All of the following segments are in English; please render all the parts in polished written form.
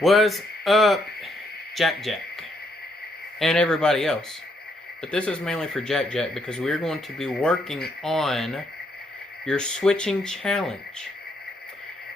What's up, Jac Jac, and everybody else? But this is mainly for Jac Jac because we're going to be working on your switching challenge.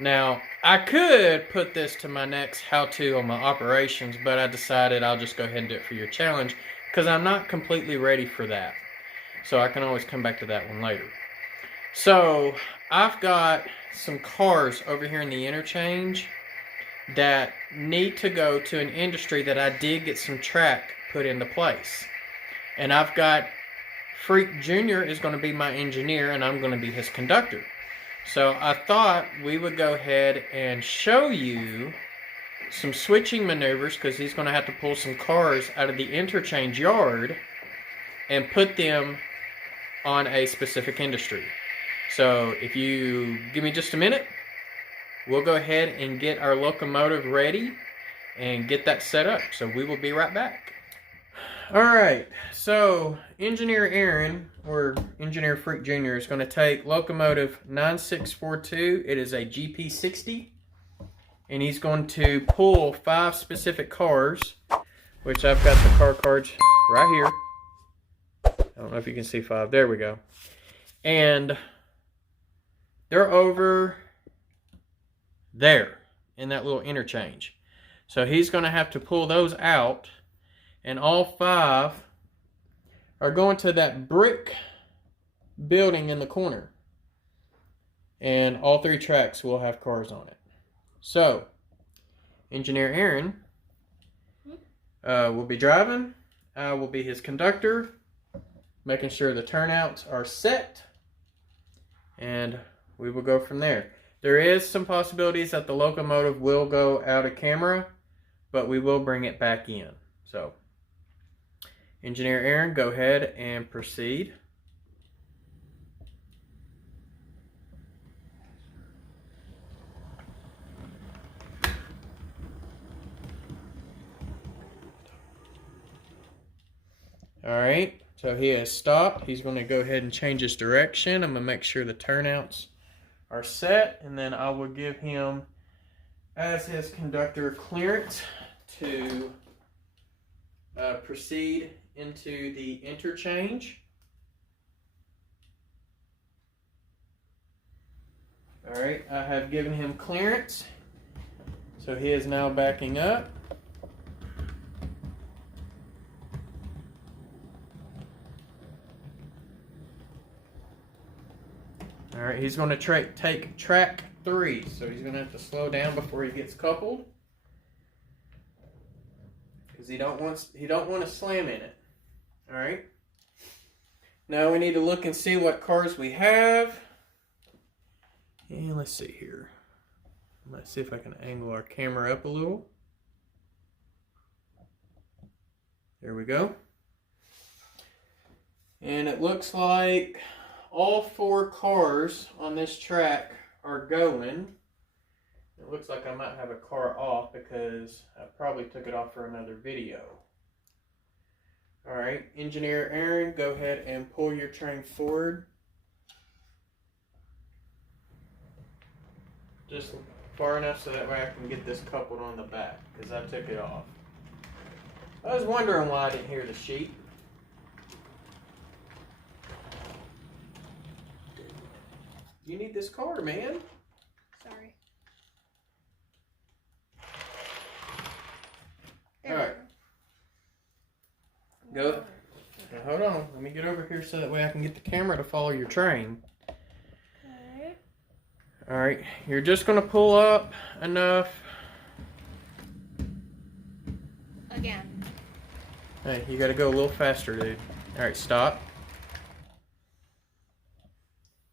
Now, I could put this to my next how-to on my operations, but I decided I'll just go ahead and do it for your challenge because I'm not completely ready for that. So I can always come back to that one later. So, I've got some cars over here in the interchange that need to go to an industry that I did get some track put into place. And I've got Freak Jr. is going to be my engineer and I'm going to be his conductor. So I thought we would go ahead and show you some switching maneuvers because he's going to have to pull some cars out of the interchange yard and put them on a specific industry. So if you give me just a minute, we'll go ahead and get our locomotive ready and get that set up. So we will be right back. Alright, so Engineer Aaron, or Engineer Freak Jr. is going to take locomotive 9642. It is a GP60. And he's going to pull 5 specific cars, which I've got the car cards right here. I don't know if you can see 5. There we go. And they're over there in that little interchange. So he's going to have to pull those out, and all 5 are going to that brick building in the corner, and all 3 tracks will have cars on it. So Engineer Aaron will be driving. I will be his conductor, making sure the turnouts are set, and we will go from there. There is some possibilities that the locomotive will go out of camera, but we will bring it back in. So, Engineer Aaron, go ahead and proceed. Alright, so he has stopped. He's going to go ahead and change his direction. I'm going to make sure the turnouts are set, and then I will give him, as his conductor, clearance to proceed into the interchange. Alright, I have given him clearance, so he is now backing up. Alright, he's going to take track 3, so he's going to have to slow down before he gets coupled, because he don't want to slam in it. Alright, now we need to look and see what cars we have, and let's see here. I'm going to see if I can angle our camera up a little. There we go. And it looks like all 4 cars on this track are going. It looks like I might have a car off because I probably took it off for another video. Alright, Engineer Aaron, go ahead and pull your train forward. Just far enough so that way I can get this coupled on the back, because I took it off. I was wondering why I didn't hear the sheep. You need this car, man. Sorry. Alright. Go. Now hold on. Let me get over here so that way I can get the camera to follow your train. Okay. Alright. You're just going to pull up enough. Again. Hey, you got to go a little faster, dude. Alright, stop.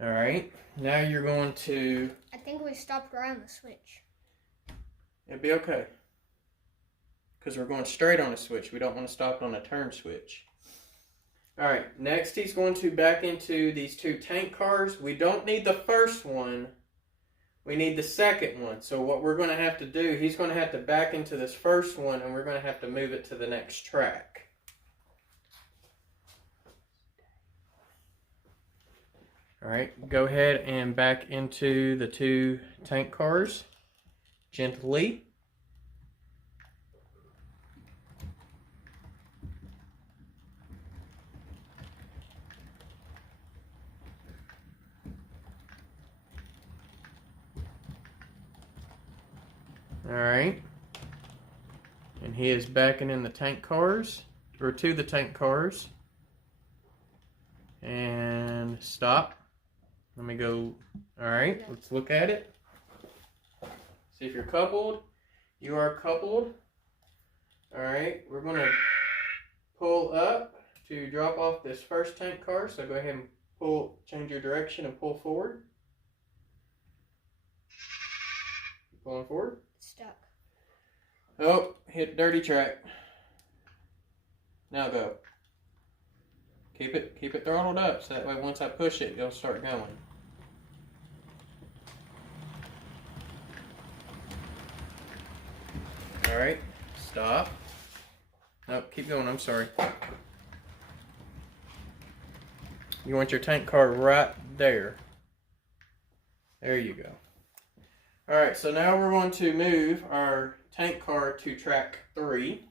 Alright. Now you're going to... I think we stopped around the switch. It'll be okay. Because we're going straight on a switch. We don't want to stop on a turn switch. Alright, next he's going to back into these 2 tank cars. We don't need the first one. We need the second one. So what we're going to have to do, he's going to have to back into this first one and we're going to have to move it to the next track. Alright, go ahead and back into the 2 tank cars gently. Alright. And he is backing in the tank cars, or to the tank cars. And stop. Let me go. Alright, let's look at it. See if you're coupled. You are coupled. Alright, we're going to pull up to drop off this first tank car. So go ahead and change your direction and pull forward. Pulling forward. Stuck. Oh, hit dirty track. Now go. Keep it throttled up so that way once I push it, it'll start going. Alright, stop. Nope, keep going, I'm sorry. You want your tank car right there. There you go. Alright, so now we're going to move our tank car to track 3.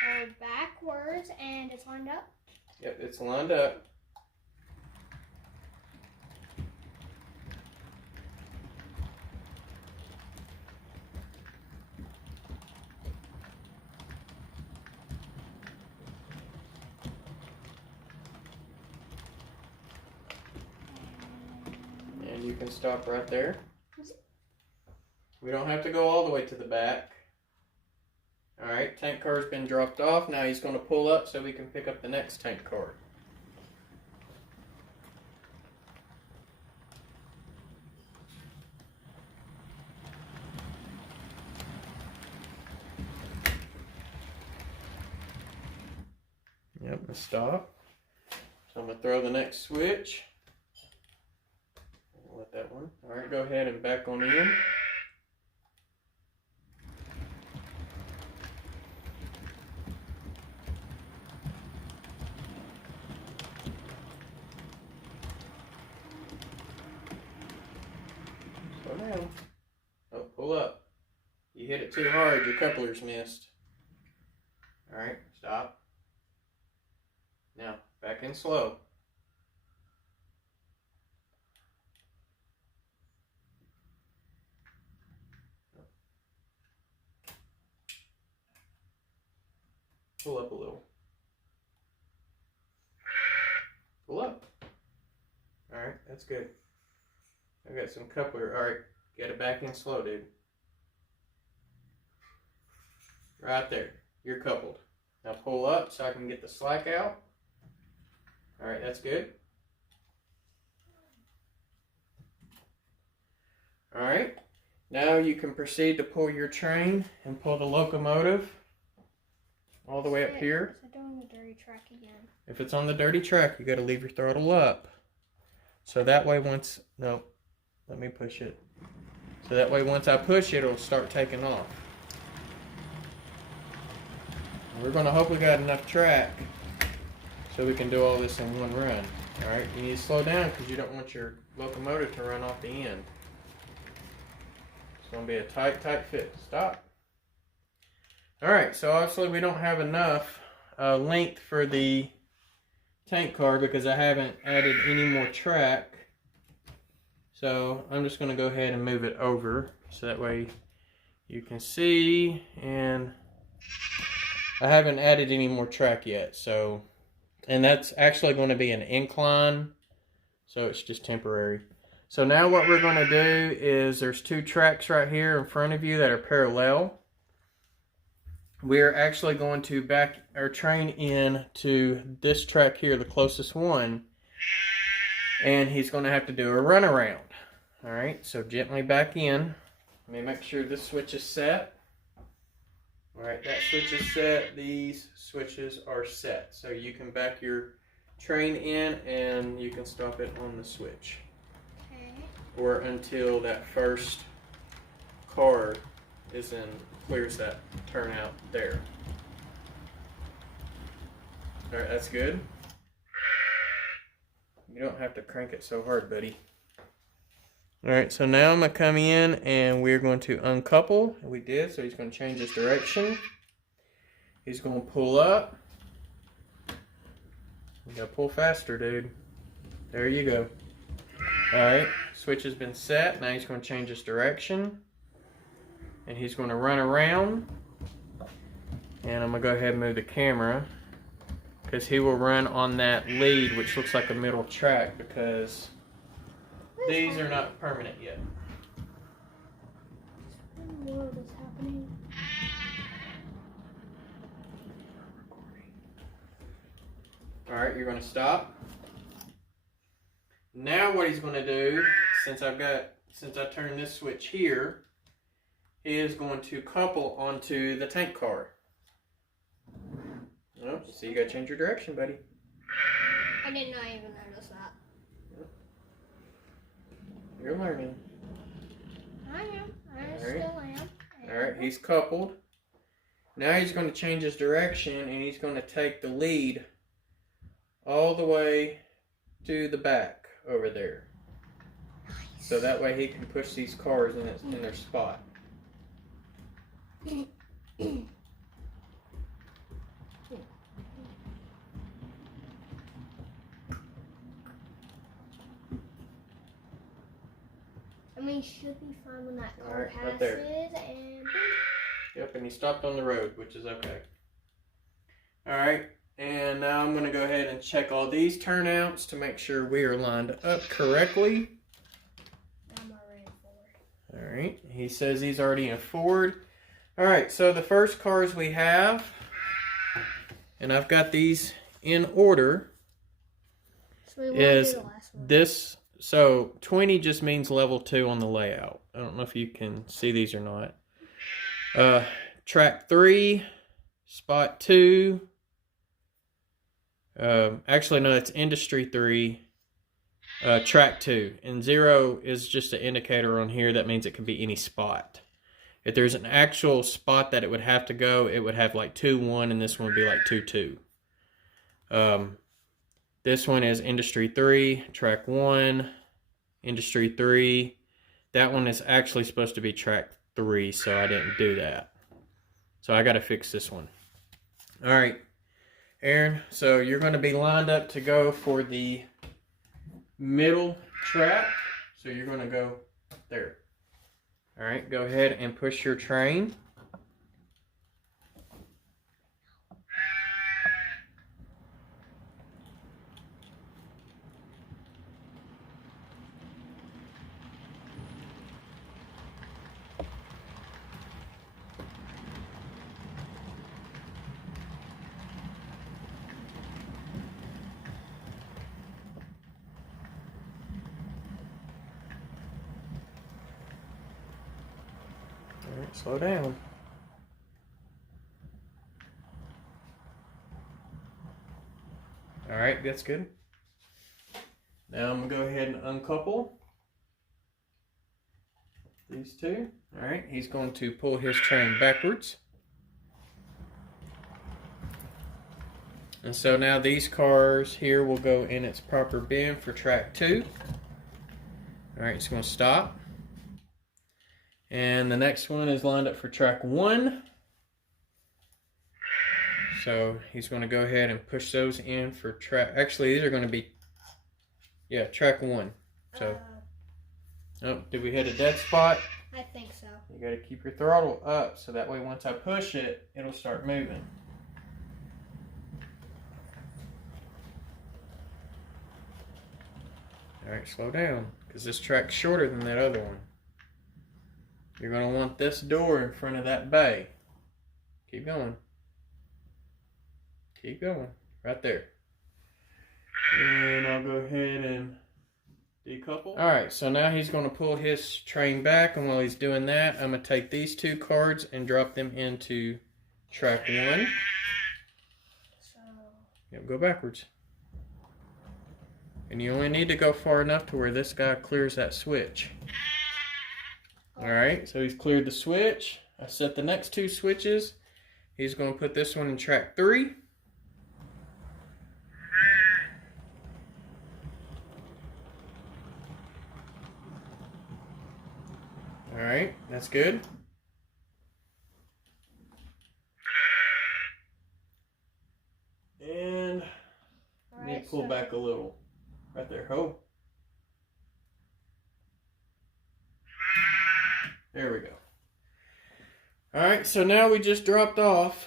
So backwards, and it's lined up? Yep, it's lined up. And you can stop right there. We don't have to go all the way to the back. Alright, tank car's been dropped off. Now he's going to pull up so we can pick up the next tank car. Yep, let's stop. So I'm going to throw the next switch. Let that one. Alright, go ahead and back on in. Slow down. Oh, pull up. You hit it too hard, your coupler's missed. Alright, stop. Now, back in slow. Pull up a little. Pull up. Alright, that's good. I got some coupler. Alright, get it back in slow, dude. Right there. You're coupled. Now pull up so I can get the slack out. Alright, that's good. Alright, now you can proceed to pull your train and pull the locomotive all the way up here. Is it doing the dirty track again? If it's on the dirty track, you got to leave your throttle up. So that way once, no, let me push it. So that way once I push it, it'll start taking off. We're going to hope we got enough track so we can do all this in one run. Alright, you need to slow down because you don't want your locomotive to run off the end. It's going to be a tight fit. Stop. Alright, so obviously we don't have enough length for the tank car because I haven't added any more track. So I'm just going to go ahead and move it over so that way you can see, and I haven't added any more track yet. So, and that's actually going to be an incline, so it's just temporary. So now what we're going to do is there's 2 tracks right here in front of you that are parallel. We're actually going to back our train in to this track here, the closest one, and he's going to have to do a runaround. Alright, so gently back in. Let me make sure this switch is set. Alright, that switch is set. These switches are set. So you can back your train in and you can stop it on the switch. Okay. Or until that first car is in, clears that turnout there. Alright, that's good. You don't have to crank it so hard, buddy. Alright, so now I'm going to come in and we're going to uncouple. We did, so he's going to change his direction. He's going to pull up. You got to pull faster, dude. There you go. Alright, switch has been set. Now he's going to change his direction. and he's going to run around. And I'm going to go ahead and move the camera because he will run on that lead, which looks like a middle track, because these are not permanent yet. What in the world is happening? Alright, you're going to stop. Now what he's going to do, since I turned this switch here, he is going to couple onto the tank car. Oh, so you got to change your direction, buddy. I did not even notice that. You're learning. I am. I still am. Alright, he's coupled. Now he's going to change his direction, and he's going to take the lead all the way to the back over there. Nice. So that way he can push these cars in their spot. And we should be fine when that car Alright, passes. right there. And Yep, and he stopped on the road, which is okay. Alright, and now I'm going to go ahead and check all these turnouts to make sure we are lined up correctly. I'm already forward. Alright, he says he's already in forward. Alright, so the first cars we have, and I've got these in order, So we won't is do the last one. this. So 20 just means level 2 on the layout. I don't know if you can see these or not. Track 3, spot 2. Actually, no, it's industry 3, track 2. And 0 is just an indicator on here. That means it can be any spot. If there's an actual spot that it would have to go, it would have like 2-1, and this one would be like 2-2. This one is industry 3, track 1, industry 3. That one is actually supposed to be track 3, so I didn't do that. So I got to fix this one. All right, Aaron, so you're going to be lined up to go for the middle track. So you're going to go there. All right, go ahead and push your train. All right, slow down. All right, that's good. Now I'm gonna go ahead and uncouple these two. All right, he's going to pull his train backwards. And so now these cars here will go in its proper bin for track 2. All right, it's gonna stop. And the next one is lined up for track 1. So he's going to go ahead and push those in for track. Actually, these are going to be, yeah, track 1. So, oh, did we hit a dead spot? I think so. You got to keep your throttle up so that way once I push it, it'll start moving. All right, slow down because this track's shorter than that other one. You're going to want this door in front of that bay. Keep going. Keep going. Right there. And I'll go ahead and decouple. Alright, so now he's going to pull his train back. And while he's doing that, I'm going to take these 2 cards and drop them into track 1. So, Yep, go backwards. And you only need to go far enough to where this guy clears that switch. Alright, so he's cleared the switch. I set the next 2 switches. He's going to put this one in track 3. Alright, that's good. And I need to pull back a little. Right there, ho. There we go. Alright, so now we just dropped off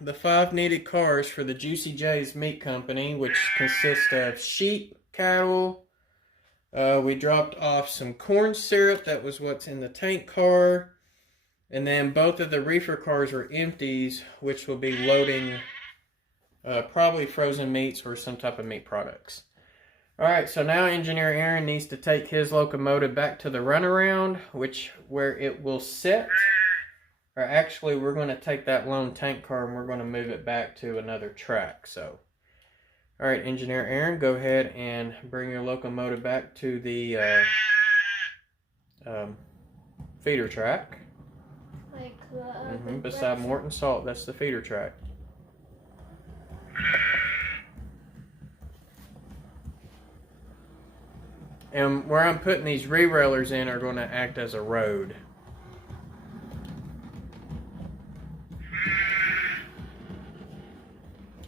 the 5 needed cars for the Juicy J's Meat Company, which consists of sheep, cattle. We dropped off some corn syrup. That was what's in the tank car. And then both of the reefer cars were empties, which will be loading probably frozen meats or some type of meat products. Alright, so now Engineer Aaron needs to take his locomotive back to the runaround, where it will sit. Or actually, we're going to take that lone tank car and we're going to move it back to another track. So, alright, Engineer Aaron, go ahead and bring your locomotive back to the feeder track. Like beside Morton Salt, that's the feeder track. And where I'm putting these re-railers in are going to act as a road.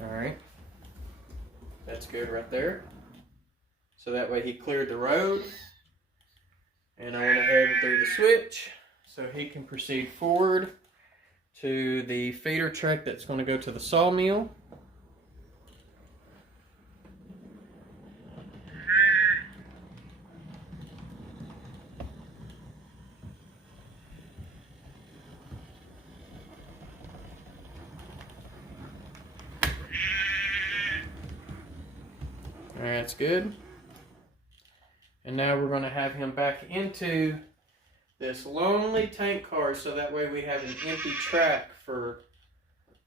Alright. That's good right there. So that way he cleared the road. And I went ahead and threw the switch so he can proceed forward to the feeder track that's going to go to the sawmill. Alright, that's good. And now we're going to have him back into this lonely tank car so that way we have an empty track for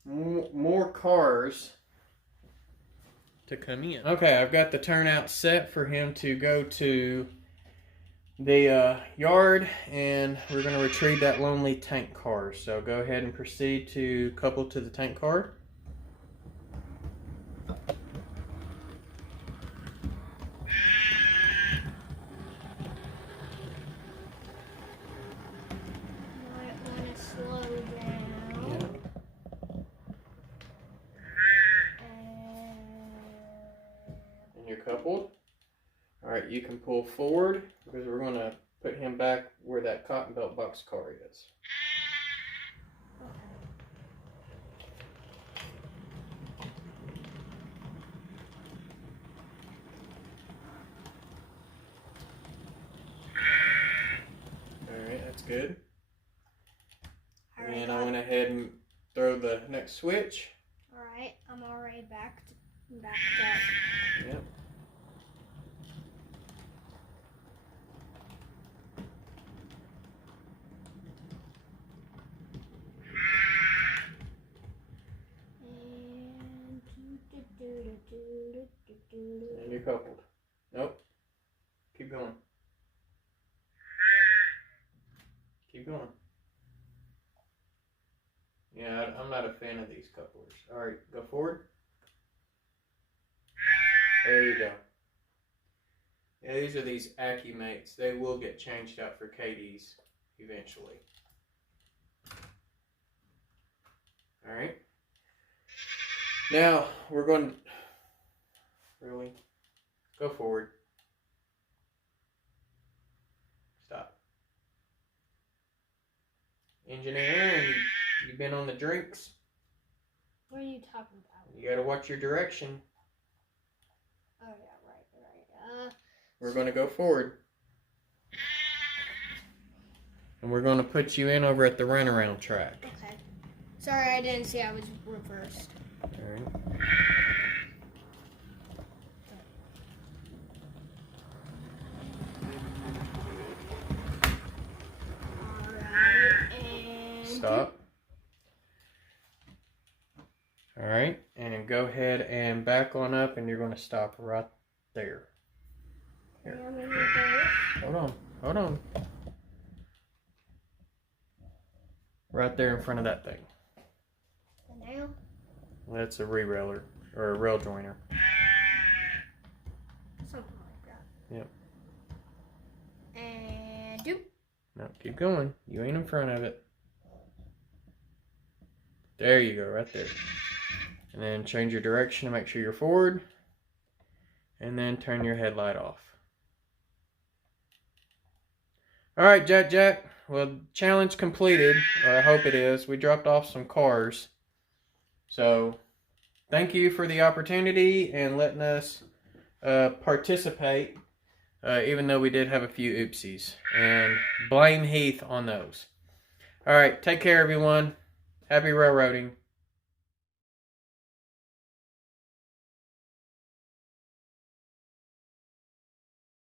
more cars to come in. Okay, I've got the turnout set for him to go to the yard, and we're going to retrieve that lonely tank car. So go ahead and proceed to couple to the tank car. Coupled. Alright, you can pull forward because we're going to put him back where that cotton belt box car is. Alright, that's good. And I went ahead and throw the next switch. Alright, I'm already back up. Yep. And you're coupled. Nope. Keep going. Keep going. Yeah, I'm not a fan of these couplers. Alright, go forward. There you go. Yeah, these are these AccuMates. They will get changed out for KDs eventually. Alright. Now, we're going to... Really? Go forward. Stop. Engineer, you been on the drinks? What are you talking about? You gotta watch your direction. Oh yeah, right. We're gonna go forward. And we're gonna put you in over at the runaround track. Okay. Sorry, I didn't see I was reversed. Alright. Stop. Alright, and go ahead and back on up, and you're going to stop right there. Here. Hold on. Right there in front of that thing. The nail? That's a re-railer, or a rail joiner. Something like that. Yep. And do. No, keep going. You ain't in front of it. There you go, right there. And then change your direction to make sure you're forward. And then turn your headlight off. Alright, Jac Jac. well, challenge completed, or I hope it is. We dropped off some cars. So, thank you for the opportunity and letting us participate, even though we did have a few oopsies. And blame Heath on those. All right, take care, everyone. Happy railroading.